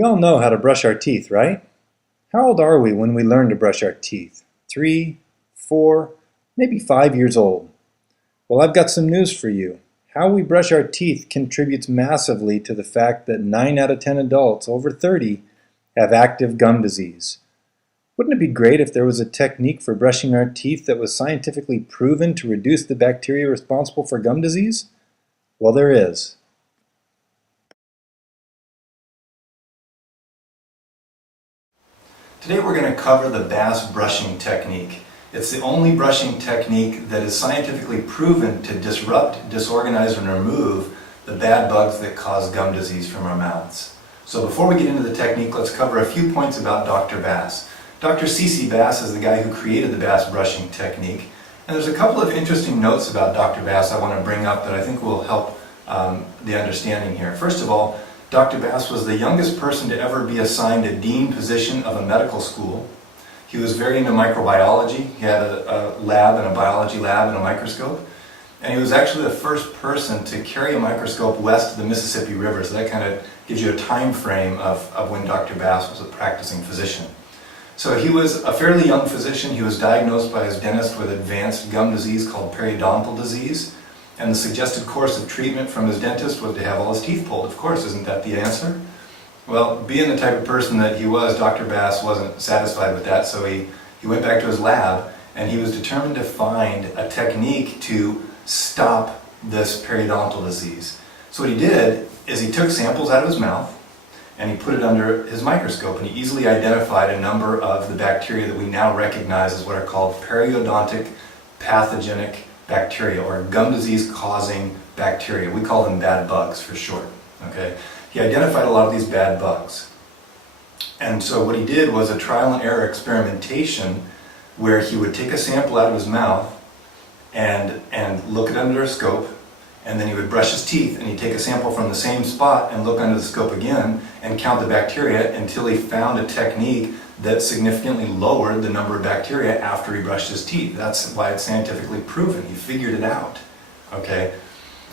We all know how to brush our teeth, right? How old are we when we learn to brush our teeth? 3, 4, maybe 5 years old. Well, I've got some news for you. How we brush our teeth contributes massively to the fact that 9 out of 10 adults over 30 have active gum disease. Wouldn't it be great if there was a technique for brushing our teeth that was scientifically proven to reduce the bacteria responsible for gum disease? Well, there is. Today we're going to cover the bass brushing technique. It's the only brushing technique that is scientifically proven to disrupt, disorganize, and remove the bad bugs that cause gum disease from our mouths. So before we get into the technique, let's cover a few points about Dr. Bass. Dr. C.C. Bass is the guy who created the bass brushing technique. And there's a couple of interesting notes about Dr. Bass I want to bring up that I think will help the understanding here. First of all, Dr. Bass was the youngest person to ever be assigned a dean position of a medical school. He was very into microbiology. He had a lab and a biology lab and a microscope. And he was actually the first person to carry a microscope west of the Mississippi River. So that kind of gives you a time frame of when Dr. Bass was a practicing physician. So he was a fairly young physician. He was diagnosed by his dentist with advanced gum disease called periodontal disease. And the suggested course of treatment from his dentist was to have all his teeth pulled. Of course, isn't that the answer? Well, being the type of person that he was, Dr. Bass wasn't satisfied with that, so he went back to his lab and he was determined to find a technique to stop this periodontal disease. So what he did is he took samples out of his mouth and he put it under his microscope, and he easily identified a number of the bacteria that we now recognize as what are called periodontic pathogenic bacteria, or gum disease causing bacteria. We call them bad bugs for short. Okay? He identified a lot of these bad bugs. And so what he did was a trial and error experimentation where he would take a sample out of his mouth and look it under a scope, and then he would brush his teeth and he'd take a sample from the same spot and look under the scope again and count the bacteria until he found a technique that significantly lowered the number of bacteria after he brushed his teeth. That's why it's scientifically proven. He figured it out. Okay?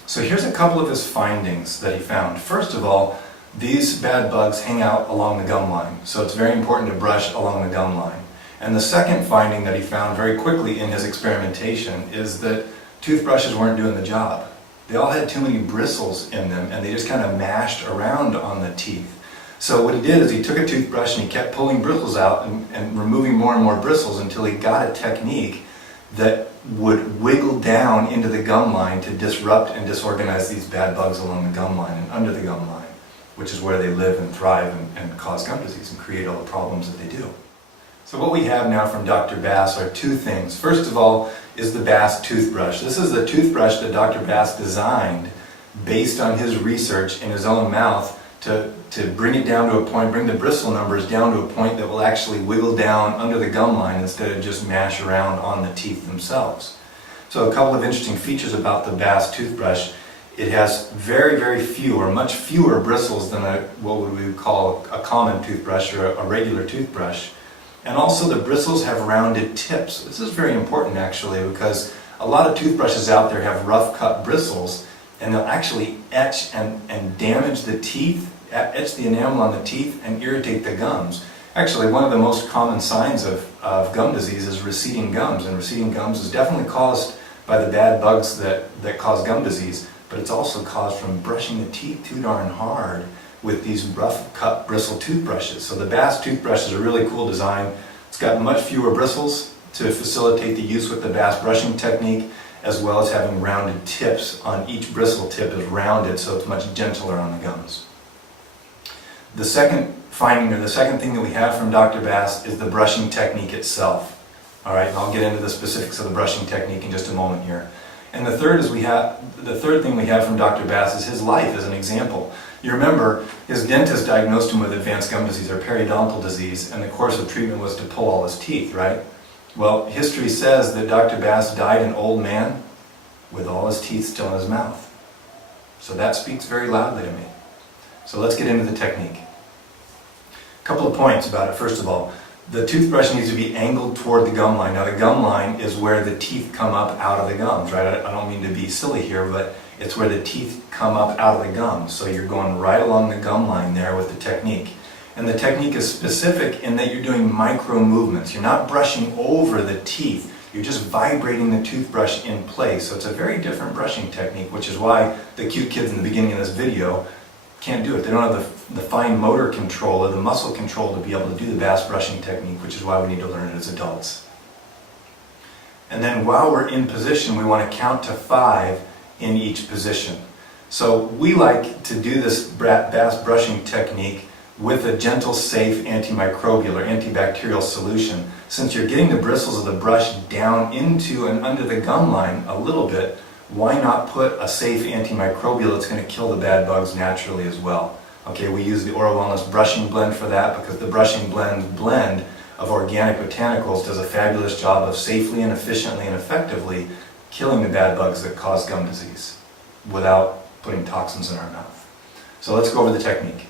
So here's a couple of his findings that he found. First of all, these bad bugs hang out along the gum line. So it's very important to brush along the gum line. And the second finding that he found very quickly in his experimentation is that toothbrushes weren't doing the job. They all had too many bristles in them, and they just kind of mashed around on the teeth. So what he did is he took a toothbrush and he kept pulling bristles out and removing more and more bristles until he got a technique that would wiggle down into the gum line to disrupt and disorganize these bad bugs along the gum line and under the gum line, which is where they live and thrive and cause gum disease and create all the problems that they do. So what we have now from Dr. Bass are two things. First of all is the Bass toothbrush. This is the toothbrush that Dr. Bass designed based on his research in his own mouth to bring it down to a point, bring the bristle numbers down to a point that will actually wiggle down under the gum line instead of just mash around on the teeth themselves. So a couple of interesting features about the Bass toothbrush. It has very, very few, or much fewer bristles than what would we call a common toothbrush or a regular toothbrush. And also the bristles have rounded tips. This is very important actually, because a lot of toothbrushes out there have rough cut bristles, and they'll actually etch and damage the teeth, etch the enamel on the teeth and irritate the gums. Actually, one of the most common signs of gum disease is receding gums, and receding gums is definitely caused by the bad bugs that cause gum disease, but it's also caused from brushing the teeth too darn hard with these rough cut bristle toothbrushes. So the Bass toothbrush is a really cool design. It's got much fewer bristles to facilitate the use with the Bass brushing technique, as well as having rounded tips. On each bristle tip is rounded, so it's much gentler on the gums. The second finding, or the second thing that we have from Dr. Bass, is the brushing technique itself. All right, and I'll get into the specifics of the brushing technique in just a moment here. And the third thing we have from Dr. Bass is his life as an example. You remember, his dentist diagnosed him with advanced gum disease, or periodontal disease, and the course of treatment was to pull all his teeth, right? Well, history says that Dr. Bass died an old man with all his teeth still in his mouth. So that speaks very loudly to me. So let's get into the technique. A couple of points about it. First of all, the toothbrush needs to be angled toward the gum line. Now the gum line is where the teeth come up out of the gums, right? I don't mean to be silly here, but it's where the teeth come up out of the gums. So you're going right along the gum line there with the technique. And the technique is specific in that you're doing micro movements. You're not brushing over the teeth. You're just vibrating the toothbrush in place. So it's a very different brushing technique, which is why the cute kids in the beginning of this video can't do it. They don't have the fine motor control or the muscle control to be able to do the bass brushing technique, which is why we need to learn it as adults. And then while we're in position, we want to count to 5 in each position. So we like to do this bass brushing technique with a gentle, safe antimicrobial or antibacterial solution. Since you're getting the bristles of the brush down into and under the gum line a little bit, why not put a safe antimicrobial that's going to kill the bad bugs naturally as well? Okay, we use the OraWellness brushing blend for that because the brushing blend of organic botanicals does a fabulous job of safely and efficiently and effectively killing the bad bugs that cause gum disease without putting toxins in our mouth. So let's go over the technique.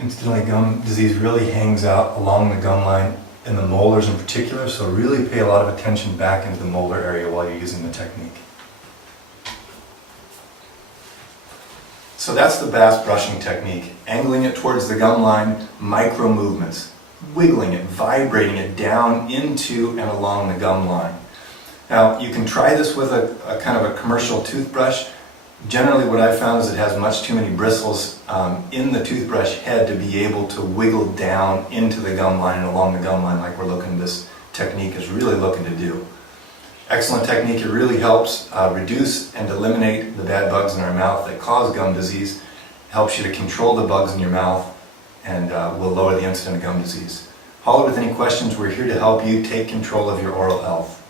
Incidentally, gum disease really hangs out along the gum line, in the molars in particular, so really pay a lot of attention back into the molar area while you're using the technique. So that's the bass brushing technique, angling it towards the gum line, micro movements, wiggling it, vibrating it down into and along the gum line. Now you can try this with a kind of a commercial toothbrush. Generally what I've found is it has much too many bristles in the toothbrush head to be able to wiggle down into the gum line and along the gum line like this technique is really looking to do. Excellent technique. It really helps reduce and eliminate the bad bugs in our mouth that cause gum disease, helps you to control the bugs in your mouth, and will lower the incidence of gum disease. Holler with any questions. We're here to help you take control of your oral health.